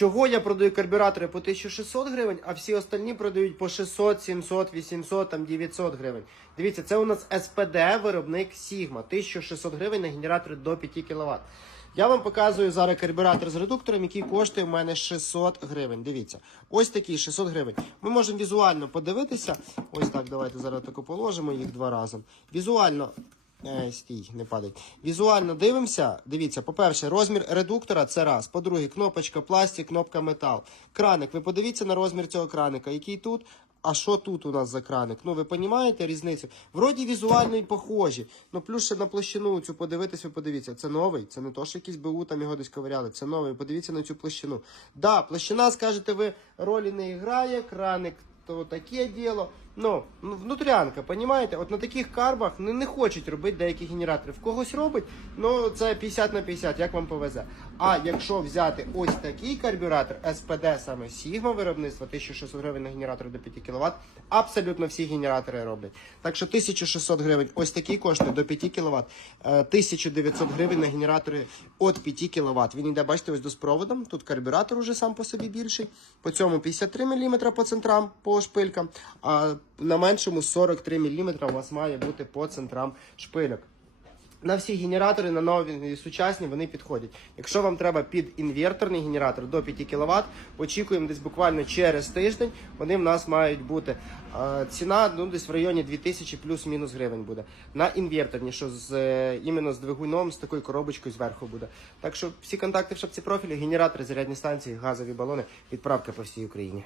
Чого я продаю карбюратори по 1600 гривень, а всі остальні продають по 600, 700, 800, там 900 гривень. Дивіться, це у нас СПД, виробник Sigma, 1600 гривень на генератори до 5 кВт. Я вам показую зараз карбюратор з редуктором, який коштує в мене 600 гривень. Дивіться, ось такий 600 гривень. Ми можемо візуально подивитися. Ось так, давайте зараз тако положимо їх два разом. Візуально. Е, стій, не падай. Візуально дивимося. Дивіться, по-перше, розмір редуктора це раз. По-друге, кнопочка пластик, кнопка метал. Краник. Ви подивіться на розмір цього краника, який тут. А що тут у нас за краник? Ну ви розумієте різницю? Вроді візуально і похожі. Ну плюс ще на площину цю подивитись, ви подивіться. Це новий, це не то, що якийсь БУ там його десь ковиряли. Це новий. Подивіться на цю площину. Да, площина, скажете ви, ролі не грає, краник то таке діло. Ну, ну, внутрянка, понімаєте? От на таких карбах не, не хочуть робити деякі генератори. В когось робить, ну це 50 на 50, як вам повезе. А якщо взяти ось такий карбюратор, СПД саме Sigma виробництва, 1600 гривень на генератор до 5 кВт, абсолютно всі генератори роблять. Так що 1600 гривень ось такий коштує до 5 кВт, 1900 гривень на генератори від 5 кВт. Він йде, бачите, ось до з проводом. Тут карбюратор уже сам по собі більший. По цьому 53 мм по центрам, по шпилькам, а на меншому 43 мм у вас має бути по центрам шпильок. На всі генератори, на нові і сучасні, вони підходять. Якщо вам треба під інверторний генератор до 5 кВт, очікуємо десь буквально через тиждень. Вони в нас мають бути. Ціна ну, десь в районі 2000 плюс-мінус гривень буде. На інверторні, що з е, іменно з двигуном, з такою коробочкою зверху буде. Так що всі контакти в шапці профілю, генератори, зарядні станції, газові балони, відправка по всій Україні.